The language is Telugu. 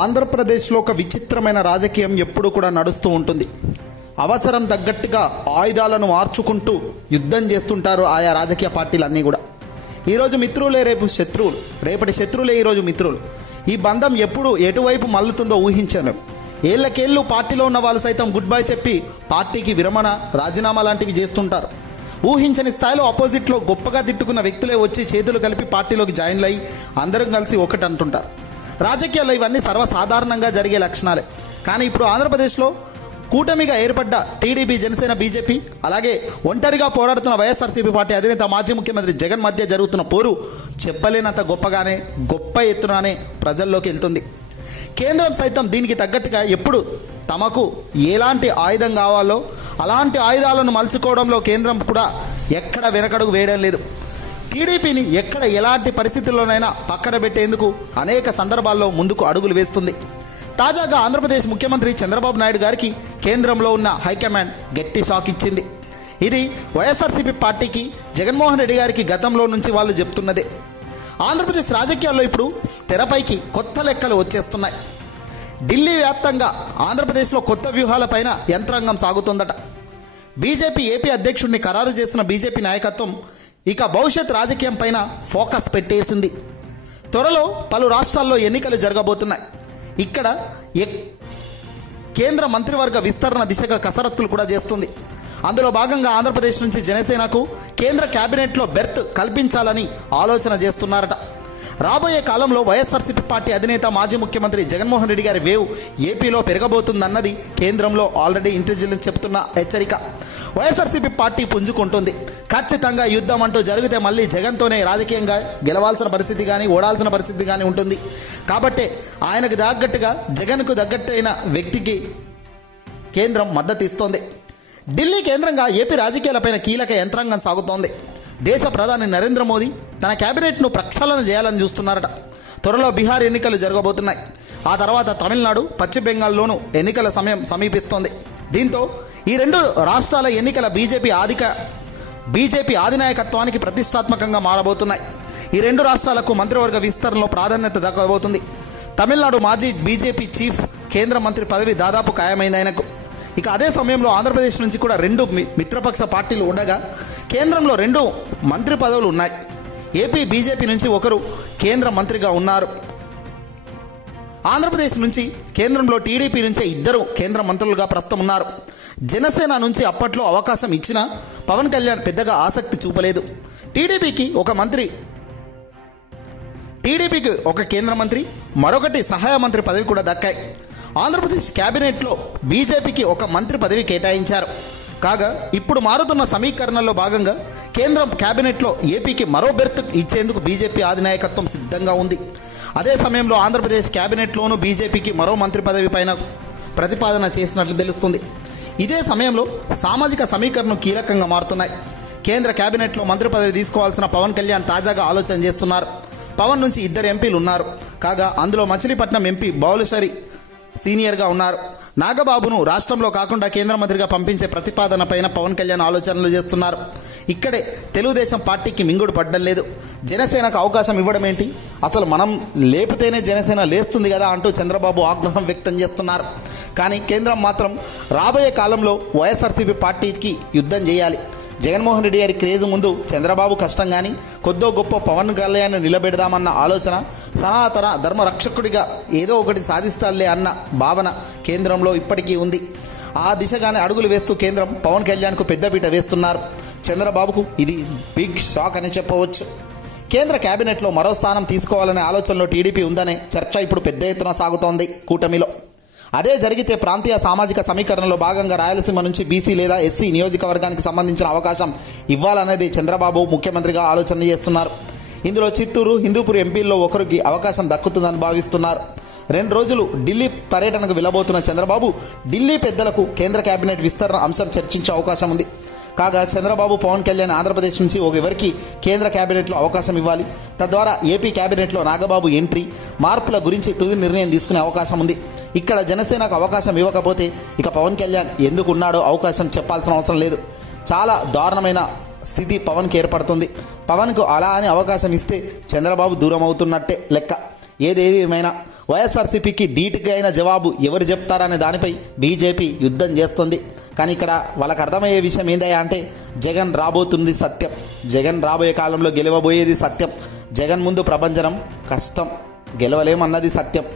ఆంధ్రప్రదేశ్లో ఒక విచిత్రమైన రాజకీయం ఎప్పుడు కూడా నడుస్తూ ఉంటుంది. అవసరం తగ్గట్టుగా ఆయుధాలను మార్చుకుంటూ యుద్ధం చేస్తుంటారు ఆయా రాజకీయ పార్టీలన్నీ కూడా. ఈరోజు మిత్రులే రేపు శత్రువులు, రేపటి శత్రువులే ఈరోజు మిత్రులు. ఈ బంధం ఎప్పుడు ఎటువైపు మల్లుతుందో ఊహించాను. ఏళ్లకేళ్ళు పార్టీలో ఉన్న వాళ్ళు సైతం గుడ్ బై చెప్పి పార్టీకి విరమణ, రాజీనామా లాంటివి చేస్తుంటారు. ఊహించని స్థాయిలో ఆపోజిట్లో గొప్పగా తిట్టుకున్న వ్యక్తులే వచ్చి చేతులు కలిపి పార్టీలోకి జాయిన్ అయ్యి అందరం కలిసి ఒకటి అంటుంటారు. రాజకీయాల్లో ఇవన్నీ సర్వసాధారణంగా జరిగే లక్షణాలే. కానీ ఇప్పుడు ఆంధ్రప్రదేశ్లో కూటమిగా ఏర్పడ్డ టీడీపీ, జనసేన, బీజేపీ, అలాగే ఒంటరిగా పోరాడుతున్న వైఎస్ఆర్సీపీ పార్టీ అధినేత మాజీ ముఖ్యమంత్రి జగన్ మధ్య జరుగుతున్న పోరు చెప్పలేనంత గొప్ప ఎత్తుననే ప్రజల్లోకి వెళ్తుంది. కేంద్రం సైతం దీనికి తగ్గట్టుగా ఎప్పుడు తమకు ఎలాంటి ఆయుధం కావాలో అలాంటి ఆయుధాలను మలుచుకోవడంలో కేంద్రం కూడా ఎక్కడ వెనకడుగు వేయడం లేదు. టీడీపీని ఎక్కడ ఎలాంటి పరిస్థితుల్లోనైనా పక్కన పెట్టేందుకు అనేక సందర్భాల్లో ముందుకు అడుగులు వేస్తుంది. తాజాగా ఆంధ్రప్రదేశ్ ముఖ్యమంత్రి చంద్రబాబు నాయుడు గారికి కేంద్రంలో ఉన్న హైకమాండ్ గట్టి షాక్ ఇచ్చింది. ఇది వైఎస్ఆర్సీపీ పార్టీకి, జగన్మోహన్ రెడ్డి గారికి గతంలో నుంచి వాళ్ళు చెప్తున్నదే. ఆంధ్రప్రదేశ్ రాజకీయాల్లో ఇప్పుడు తెరపైకి కొత్త లెక్కలు వచ్చేస్తున్నాయి. ఢిల్లీ వ్యాప్తంగా ఆంధ్రప్రదేశ్లో కొత్త వ్యూహాలపైన యంత్రాంగం సాగుతుందట. బీజేపీ ఏపీ అధ్యక్షుడిని ఖరారు చేసిన బీజేపీ నాయకత్వం ఇక భవిష్యత్ రాజకీయం పైన ఫోకస్ పెట్టేసింది. త్వరలో పలు రాష్ట్రాల్లో ఎన్నికలు జరగబోతున్నాయి. ఇక్కడ కేంద్ర మంత్రివర్గ విస్తరణ దిశగా కసరత్తులు కూడా చేస్తుంది. అందులో భాగంగా ఆంధ్రప్రదేశ్ నుంచి జనసేనకు కేంద్ర కేబినెట్లో బెర్త్ కల్పించాలని ఆలోచన చేస్తున్నారట. రాబోయే కాలంలో వైఎస్ఆర్సీపీ పార్టీ అధినేత మాజీ ముఖ్యమంత్రి జగన్మోహన్ రెడ్డి గారి వేవ్ ఏపీలో పెరగబోతుందన్నది కేంద్రంలో ఆల్రెడీ ఇంటెలిజెన్స్ చెప్తున్న హెచ్చరిక. వైఎస్ఆర్సీపీ పార్టీ పుంజుకుంటుంది. ఖచ్చితంగా యుద్ధం అంటూ జరిగితే మళ్ళీ జగన్తోనే రాజకీయంగా గెలవాల్సిన పరిస్థితి కానీ ఓడాల్సిన పరిస్థితి కానీ ఉంటుంది. కాబట్టే ఆయనకు తగ్గట్టుగా, జగన్కు తగ్గట్టైన వ్యక్తికి కేంద్రం మద్దతు ఇస్తోంది. ఢిల్లీ కేంద్రంగా ఏపీ రాజకీయాలపైన కీలక యంత్రాంగం సాగుతోంది. దేశ ప్రధాని నరేంద్ర మోదీ తన కేబినెట్ను ప్రక్షాళన చేయాలని చూస్తున్నారట. త్వరలో బీహార్ ఎన్నికలు జరగబోతున్నాయి. ఆ తర్వాత తమిళనాడు, పశ్చిమ బెంగాల్లోనూ ఎన్నికల సమయం సమీపిస్తోంది. దీంతో ఈ రెండు రాష్ట్రాల ఎన్నికల బీజేపీ అధినాయకత్వానికి ప్రతిష్టాత్మకంగా మారబోతున్నాయి. ఈ రెండు రాష్ట్రాలకు మంత్రివర్గ విస్తరణలో ప్రాధాన్యత దక్కబోతుంది. తమిళనాడు మాజీ బీజేపీ చీఫ్ కేంద్ర మంత్రి పదవి దాదాపు ఖాయమైంది ఆయనకు. ఇక అదే సమయంలో ఆంధ్రప్రదేశ్ నుంచి కూడా రెండు మిత్రపక్ష పార్టీలు ఉండగా కేంద్రంలో రెండు మంత్రి పదవులు ఉన్నాయి. ఏపీ బీజేపీ నుంచి ఒకరు కేంద్ర మంత్రిగా ఉన్నారు. ఆంధ్రప్రదేశ్ నుంచి కేంద్రంలో టీడీపీ నుంచే ఇద్దరు కేంద్ర మంత్రులుగా ప్రస్తుతం ఉన్నారు. జనసేన నుంచి అప్పట్లో అవకాశం ఇచ్చినా పవన్ కళ్యాణ్ పెద్దగా ఆసక్తి చూపలేదు. టీడీపీకి ఒక కేంద్ర మంత్రి, మరొకటి సహాయ మంత్రి పదవి కూడా దక్కాయి. ఆంధ్రప్రదేశ్ కేబినెట్లో బీజేపీకి ఒక మంత్రి పదవి కేటాయించారు. కాగా ఇప్పుడు మారుతున్న సమీకరణలో భాగంగా కేంద్రం కేబినెట్లో ఏపీకి మరో బెర్త్ ఇచ్చేందుకు బీజేపీ అధినాయకత్వం సిద్ధంగా ఉంది. అదే సమయంలో ఆంధ్రప్రదేశ్ కేబినెట్లోనూ బీజేపీకి మరో మంత్రి పదవి పైన ప్రతిపాదన చేసినట్లు తెలుస్తుంది. ఇదే సమయంలో సామాజిక సమీకరణలు కీలకంగా మారుతున్నాయి. కేంద్ర కేబినెట్లో మంత్రి పదవి తీసుకోవాల్సిన పవన్ కళ్యాణ్ తాజాగా ఆలోచన చేస్తున్నారు. పవన్ నుంచి ఇద్దరు ఎంపీలు ఉన్నారు. కాగా అందులో మచిలీపట్నం ఎంపీ బౌలశరి సీనియర్గా ఉన్నారు. నాగబాబును రాష్ట్రంలో కాకుండా కేంద్ర మంత్రిగా పంపించే ప్రతిపాదన పైన పవన్ కళ్యాణ్ ఆలోచనలు చేస్తున్నారు. ఇక్కడే తెలుగుదేశం పార్టీకి మింగుడు పడ్డం లేదు. జనసేనకు అవకాశం ఇవ్వడం ఏంటి, అసలు మనం లేపితేనే జనసేన లేస్తుంది కదా అంటూ చంద్రబాబు ఆగ్రహం వ్యక్తం చేస్తున్నారు. కానీ కేంద్రం మాత్రం రాబోయే కాలంలో వైఎస్ఆర్సీపీ పార్టీకి యుద్ధం చేయాలి. జగన్మోహన్ రెడ్డి గారి క్రేజ్ ముందు చంద్రబాబు కష్టం, కానీ కొద్దో గొప్ప పవన్ కళ్యాణ్ నిలబెడదామన్న ఆలోచన, సనాతన ధర్మరక్షకుడిగా ఏదో ఒకటి సాధిస్తాలే అన్న భావన కేంద్రంలో ఇప్పటికీ ఉంది. ఆ దిశగానే అడుగులు వేస్తూ కేంద్రం పవన్ కళ్యాణ్కు పెద్దపీట వేస్తున్నారు. చంద్రబాబుకు ఇది బిగ్ షాక్ అని చెప్పవచ్చు. కేంద్ర కేబినెట్లో మరో స్థానం తీసుకోవాలనే ఆలోచనలో టీడీపీ ఉందనే చర్చ ఇప్పుడు పెద్ద ఎత్తున సాగుతోంది కూటమిలో. అదే జరిగితే ప్రాంతీయ సామాజిక సమీకరణలో భాగంగా రాయలసీమ నుంచి బీసీ లేదా ఎస్సీ నియోజకవర్గానికి సంబంధించిన అవకాశం ఇవ్వాలనేది చంద్రబాబు ముఖ్యమంత్రిగా ఆలోచన చేస్తున్నారు. ఇందులో చిత్తూరు, హిందూపూర్ ఎంపీల్లో ఒకరికి అవకాశం దక్కుతుందని భావిస్తున్నారు. 2 రోజులు ఢిల్లీ పర్యటనకు వెళ్లబోతున్న చంద్రబాబు ఢిల్లీ పెద్దలకు కేంద్ర కేబినెట్ విస్తరణ అంశం చర్చించే అవకాశం ఉంది. కాగా చంద్రబాబు, పవన్ కళ్యాణ్ ఆంధ్రప్రదేశ్ నుంచి ఎవరికి కేంద్ర కేబినెట్లో అవకాశం ఇవ్వాలి, తద్వారా ఏపీ కేబినెట్లో నాగబాబు ఎంట్రీ, మార్పుల గురించి తుది నిర్ణయం తీసుకునే అవకాశం ఉంది. ఇక్కడ జనసేనకు అవకాశం ఇవ్వకపోతే ఇక పవన్ కళ్యాణ్ ఎందుకు ఉన్నాడో అవకాశం చెప్పాల్సిన అవసరం లేదు. చాలా దారుణమైన స్థితి పవన్కి ఏర్పడుతుంది. పవన్కు అలా అని అవకాశం ఇస్తే చంద్రబాబు దూరం అవుతున్నట్టే లెక్క. ఏదేమైనా వైఎస్ఆర్సీపీకి ధీటుగా అయిన జవాబు ఎవరు చెప్తారనే దానిపై బీజేపీ యుద్ధం చేస్తుంది. కానీ ఇక్కడ వాళ్ళకి అర్థమయ్యే విషయం ఏందయ్యా అంటే జగన్ రాబోతుంది సత్యం, జగన్ రాబోయే కాలంలో గెలవబోయేది సత్యం, జగన్ ముందు ప్రభంజనం కష్టం, గెలవలేమన్నది సత్యం.